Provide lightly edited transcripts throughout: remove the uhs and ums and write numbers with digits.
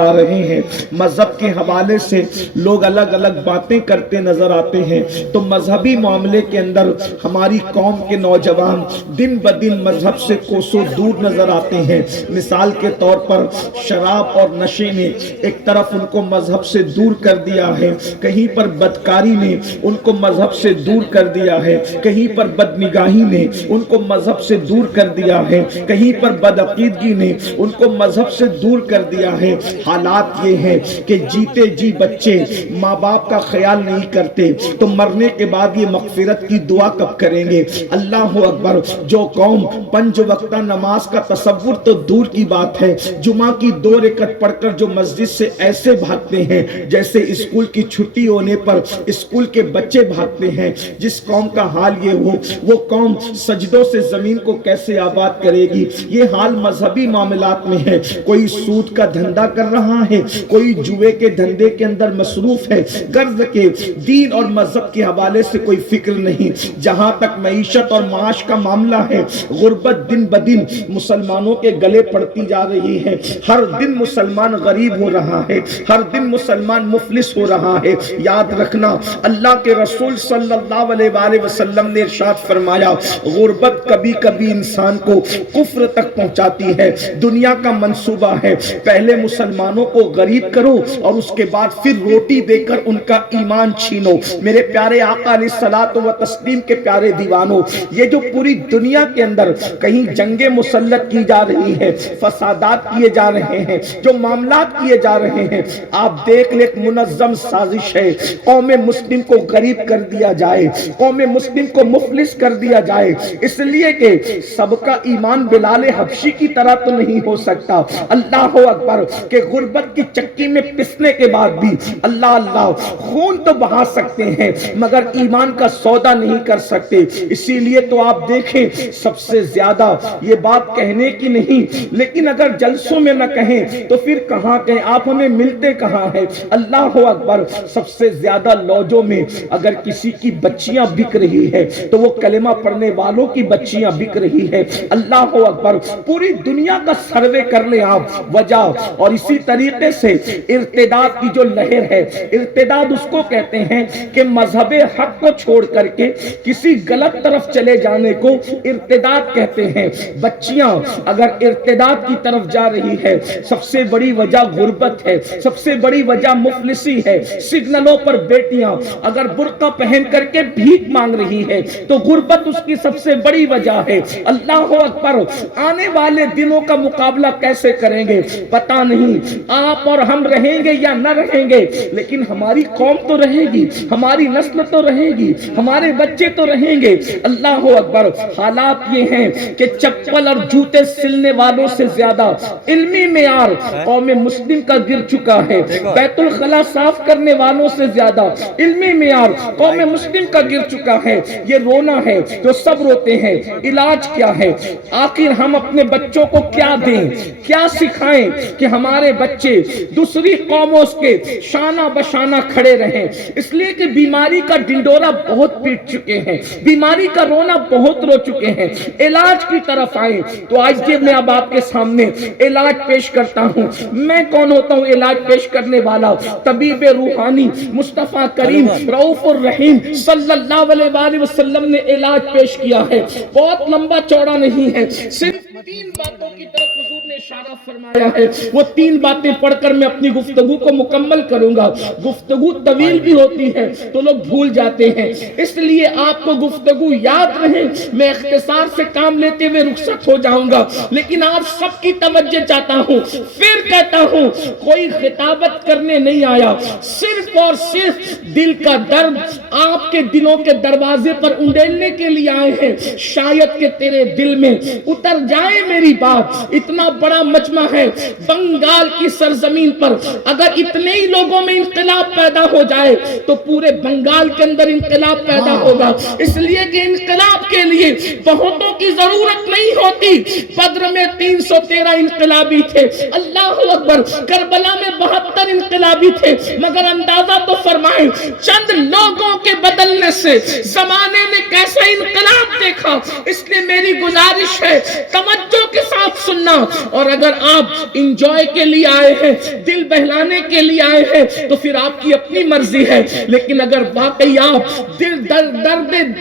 آ رہے ہیں، مذہب کے حوالے سے لوگ الگ الگ باتیں کرتے نظر آتے ہیں، تو مذہبی معاملے کے اندر ہماری قوم کے نوجوان دن بدن مذہب سے کوسوں دور نظر آتے ہیں۔ مثال کے طور پر شراب اور نشے نے ایک طرف ان کو مذہب سے دور کر دیا ہے، کہیں پر بدکاری نے ان کو مذہب سے دور کر دیا ہے، کہیں پر بدنگاہی نے ان کو مذہب سے دور کر دیا ہے، کہیں پر بدعقیدگی نے ان کو مذہب سے دور کر دیا ہے۔ حالات یہ ہیں کہ جیتے جی بچے ماں باپ کا خیال نہیں کرتے تو مرنے کے بعد یہ مغفرت کی دعا کب کریں گے؟ اللہ اکبر۔ جو قوم 5 وقتہ نماز کا تصور تو دور کی بات ہے، جمعہ کی 2 رکعت پڑھ کر جو مسجد سے ایسے بھاگتے ہیں جیسے اسکول کی چھٹی ہونے پر اسکول کے بچے بھاگتے ہیں، جس قوم کا حال یہ ہو، وہ قوم سجدوں سے زمین کو کیسے آباد کرے گی؟ یہ حال مذہبی معاملات میں ہے۔ کوئی سود کا دھندا کر رہا ہے، کوئی جوئے کے دھندے کے اندر مصروف ہے، غرض کے دین اور مذہب کے حوالے سے کوئی فکر نہیں۔ جہاں تک معیشت اور معاش کا معاملہ ہے، غربت دن بدن مسلمانوں کے گلے پڑتی جا رہی ہے۔ ہر دن مسلمان غریب ہو رہا ہے، ہر دن مسلمان مفلس ہو رہا ہے۔ یاد رکھنا، اللہ کے رسول صلی اللہ علیہ وآلہ وسلم نے ارشاد فرمایا، غربت کبھی کبھی انسان کو کفر تک پہنچاتی ہے۔ دنیا کا منصوبہ ہے، پہلے مسلمانوں کو غریب کرو اور اس کے بعد پھر روٹی دے کر ان کا ایمان چھینو۔ میرے پیارے آقا علیہ الصلوۃ والتسلیم کے پیارے دیوانوں، یہ جو پوری دنیا کے اندر کہیں جنگیں مسلط کی جا رہی ہے، فسادات کیے جا رہے ہیں، جو معاملات کیے جا رہے ہیں، آپ دیکھ لیں، ایک منظم سازش ہے۔ قوم مسلم کو غریب کر دیا جائے، قوم مسلم کو مفلس کر دیا جائے، اس لیے کہ سب کا ایمان بلال حبشی کی طرح تو نہیں ہو سکتا۔ اللہ اکبر، کہ غربت کی چکی میں پسنے کے بعد بھی اللہ اللہ خون تو بہا سکتے ہیں مگر ایمان کا سودا نہیں کر سکتے۔ اسی لیے تو آپ دیکھیں، سب سے زیادہ یہ بات کہنے کی نہیں، لیکن اگر جلسوں میں نہ کہیں تو پھر کہاں کہیں؟ آپ ہمیں ملتے کہاں ہیں؟ اللہ اکبر، سب سے زیادہ لوجوں میں اگر کسی کی بچیاں بک رہی ہے تو وہ کلمہ پڑھنے والوں کی بچیاں بک رہی ہے۔ اللہ اکبر، پوری دنیا کا سروے کر لیں آپ وجہ۔ اور اسی طریقے سے ارتداد کی جو لہر ہے، ارتداد اس کو کہتے ہیں کہ مذہب حق کو چھوڑ کر کے کسی غلط طرف چلے جانے کو ارتداد کہتے ہیں۔ بچیاں اگر ارتداد کی طرف جا رہی ہے، سب سے بڑی وجہ غربت ہے، سب سے بڑی وجہ مفلسی ہے۔ سگنلوں پر بیٹیاں اگر برقع پہن کر کے بھیک مانگ رہی ہے تو غربت اس کی سب سے بڑی وجہ ہے۔ اللہ اکبر، آنے والے دنوں کا مقابلہ کیسے کریں گے پتہ نہیں، آپ اور ہم رہیں گے یا نہ رہیں گے، لیکن ہماری قوم تو رہے گی، ہماری نسل تو رہے گی، ہمارے بچے تو رہیں گے۔ اللہ اکبر، حالات یہ ہیں کہ چپل اور جوتے سلنے والوں سے زیادہ علمی معیار قوم مسلم کا گر چکا ہے۔ بیت الخلا صاف کرنے والوں سے زیادہ علمی معیار قوم مسلم کا گر چکا ہے۔ یہ رونا ہے جو سب روتے ہیں، علاج کیا ہے؟ آخر ہم اپنے بچوں کو کیا دیں، کیا سکھائیں کہ ہمارے بچے دوسری قوموں کے شانہ بشانہ کھڑے رہیں؟ اس لیے کہ بیماری کا ڈنڈورا بہت پیٹ چکے ہیں، بیماری کا رونا بہت رو چکے ہیں۔ علاج کی طرف آئیں تو آج یہ میں اب آپ کے سامنے علاج پیش کرتا ہوں۔ میں کون ہوتا ہوں علاج پیش کرنے والا؟ طبیب روحانی مصطفیٰ کریم رؤوف الرحیم صلی اللہ علیہ وآلہ وسلم نے علاج پیش کیا ہے۔ بہت لمبا چوڑا نہیں ہے، صرف 3 باتوں کی طرف حضور نے اشارہ فرمایا ہے۔ وہ 3 باتیں پڑھ کر میں اپنی گفتگو کو مکمل کروں گا۔ گفتگو طویل بھی ہوتی ہے تو لوگ بھول جاتے ہیں، اس لیے آپ کو گفتگو یاد رہے، میں اختصار سے کام لیتے ہوئے رخصت ہو جاؤں گا، لیکن آپ سب کی توجہ چاہتا ہوں۔ پھر کہتا ہوں، کوئی خطابت کرنے نہیں آیا، صرف اور صرف دل کا درد آپ کے دلوں کے دروازے پر انڈیلنے کے لیے آئے ہیں۔ شاید کہ تیرے دل میں اتر جائے میری بات۔ اتنا بڑا مجمع ہے بنگال کی سرزمین پر، اگر اتنے ہی لوگوں میں انقلاب پیدا ہو جائے تو پورے بنگال کے اندر انقلاب پیدا ہوگا۔ اس لیے کہ انقلاب کے لیے بہتوں کی ضرورت نہیں ہوتی۔ بدر میں 313 انقلابی تھے، اللہ اکبر، کربلا میں 72 انقلابی تھے، مگر اندازہ تو فرمائیں چند لوگوں کے بدلنے سے زمانے نے کیسا انقلاب دیکھا۔ اس لیے میری گزارش ہے توجہ کے ساتھ سننا اور اگر آپ انجوائے کے لیے آئے ہیں، دل بہلانے کے لیے آئے ہیں تو پھر آپ کی اپنی مرضی ہے، لیکن اگر واقعی آپ درد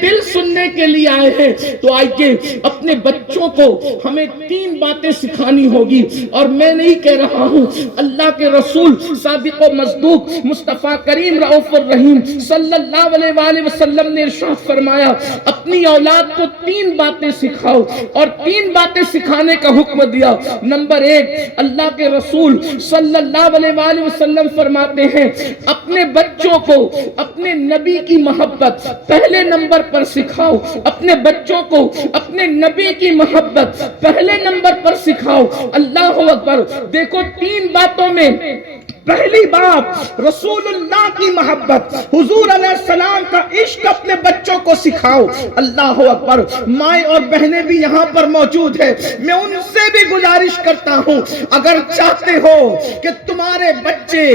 دل سننے کے لیے آئے ہیں تو آئیے اپنے بچوں کو ہمیں 3 باتیں سکھانی ہوگی. اور میں نہیں کہہ رہا ہوں، اللہ کے رسول صادق و مصدوق مصطفیٰ کریم رؤوف الرحیم صلی اللہ علیہ وآلہ وسلم نے ارشاد فرمایا اپنی اولاد کو 3 باتیں سکھاؤ، اور 3 باتیں سکھانے کا حکم دیا. نمبر 1، اللہ کے رسول صلی اللہ علیہ وآلہ وسلم فرماتے ہیں اپنے بچوں کو اپنے نبی کی محبت پہلے نمبر پر سکھاؤ، اپنے بچوں کو اپنے نبی کی محبت پہلے نمبر پر سکھاؤ. اللہ اکبر. دیکھو 3 باتوں میں پہلی بات رسول اللہ کی محبت، حضور علیہ السلام کا عشق اپنے بچوں کو سکھاؤ. اللہ اکبر. مائیں اور بہنیں بھی یہاں پر موجود ہیں، میں ان سے بھی گزارش کرتا ہوں اگر چاہتے ہو کہ تمہارے بچے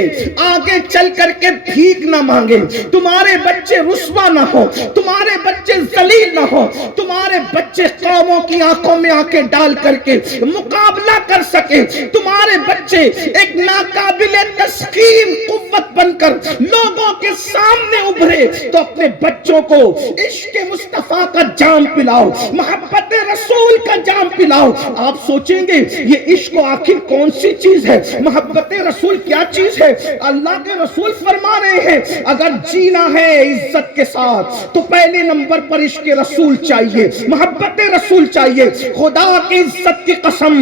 آگے چل کر کے بھیک نہ مانگے، تمہارے بچے رسوا نہ ہو، تمہارے بچے ذلیل نہ ہو، تمہارے بچے قوموں کی آنکھوں میں آنکھیں ڈال کر کے مقابلہ کر سکے، تمہارے بچے ایک ناقابل تسخیر قوت بن کر لوگوں کے سامنے ابھرے، تو اپنے بچوں کو عشق مصطفیٰ کا جام پلاؤ، محبت رسول کا جام پلاؤ. آپ سوچیں گے یہ عشق آخر کون سی چیز ہے، محبت رسول کیا چیز ہے؟ اللہ کے رسول فرما رہے ہیں اگر جینا ہے عزت کے ساتھ تو پہلے نمبر پر عشق رسول چاہیے، محبت رسول چاہیے. خدا کی عزت کی قسم،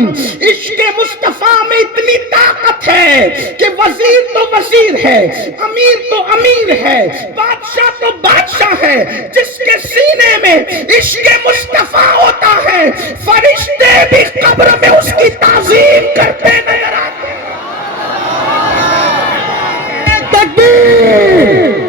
عشق مصطفیٰ میں اتنی طاقت ہے کہ وزیر تو وزیر ہے، امیر تو امیر ہے، بادشاہ تو بادشاہ ہے. جس کے سینے میں عشق مصطفیٰ ہوتا ہے فرشتے بھی قبر میں اس کی تعظیم کرتے نظر آتے ہیں. تکبیر!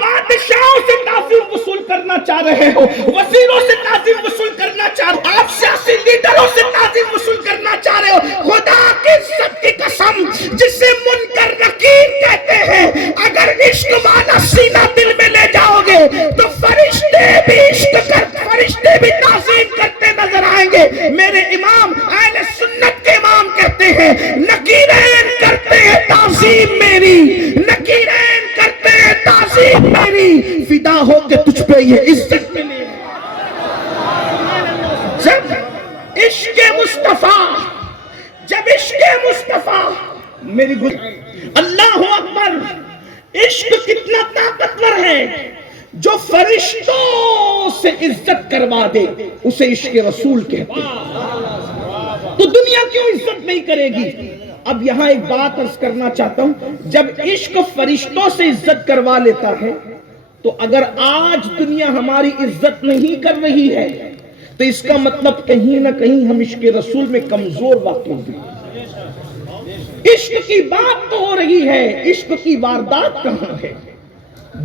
بادشاہوں سے تعظیم وصول کرنا چاہ رہے ہو، وزیروں سے تعظیم وصول کرنا چاہ رہے ہو، آپ سیاسی لیڈروں سے تعظیم وصول کرنا چاہ رہے ہو، خدا کی عزت کی قسم جسے منکر نکیر کہتے ہیں اگر عشق والا سینہ دل میں لے جاؤ گے تو فرشتے بھی فرشتے بھی تعظیم کرتے نظر آئیں گے. میرے امام اہل سنت کے امام کہتے ہیں نکیرین کرتے ہیں تعظیم میری، نکیرین کرتے ہیں تعظیم میری، فدا ہو کے تجھ پہ یہ عزت ملے. جب عشق مصطفیٰ، جب عشق مصطفیٰ میری اللہ اکبر، عشق کتنا طاقتور ہے، جو فرشتوں سے عزت کروا دے اسے عشق رسول کہتے ہیں. تو دنیا کیوں عزت نہیں کرے گی؟ اب یہاں ایک بات عرض کرنا چاہتا ہوں، جب عشق فرشتوں سے عزت کروا لیتا ہے تو اگر آج دنیا ہماری عزت نہیں کر رہی ہے تو اس کا مطلب کہیں نہ کہیں ہم عشق رسول میں کمزور واقع ہوئے. عشق کی بات تو ہو رہی ہے، عشق کی واردات کہاں ہے؟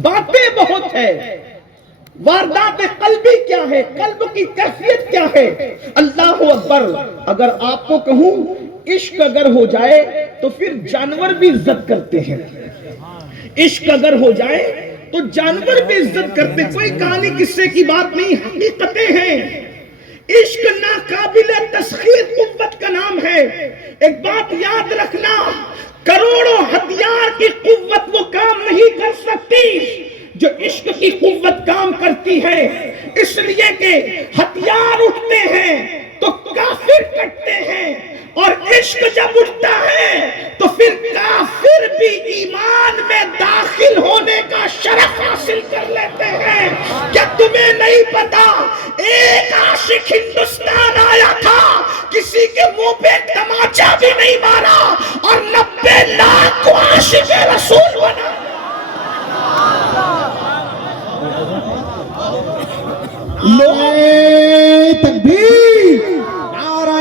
باتیں بہت ہے، واردات قلبی کیا ہے، قلب کی کیفیت کیا ہے؟ اللہ اکبر. اگر آپ کو کہوں عشق اگر ہو جائے تو پھر جانور بھی عزت کرتے ہیں. عشق اگر ہو جائے تو جانور بھی عزت کرتے. کوئی کہانی قصے کی بات نہیں، حقیقتیں ہیں. عشق ناقابل تسخیر قوت کا نام ہے. ایک بات یاد رکھنا، کروڑوں ہتھیار کی قوت وہ کام نہیں کر سکتی جو عشق کی قوت کام کرتی ہے. اس لیے کہ ہتھیار اٹھتے ہیں تو کافر کٹتے ہیں، اور عشق جب اٹھتا ہے تو پھر کافر بھی ایمان میں داخل ہونے کا شرف حاصل کر لیتے ہیں. کیا تمہیں نہیں پتا ایک عاشق ہندوستان آیا تھا، کسی کے منہ پہ تماچا بھی نہیں مارا اور 90 لاکھ کو عاشق رسول بنا. تکبیر، نعرہ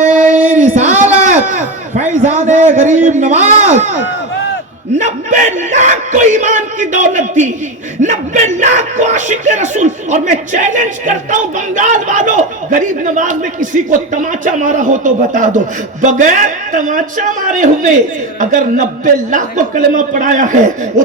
رسالت، فیضان غریب نواز. 90 لاکھ کو ایمان کی دولت دی، 90 لاکھ کو عاشق رسول. اور میں چیلنج کرتا ہوں بنگال والوں، غریب نواز میں کسی کو تماچا مارا ہو تو بتا دو. بغیر تماچا مارے ہوئے اگر 90 لاکھ کو کلمہ پڑھایا ہے، وہ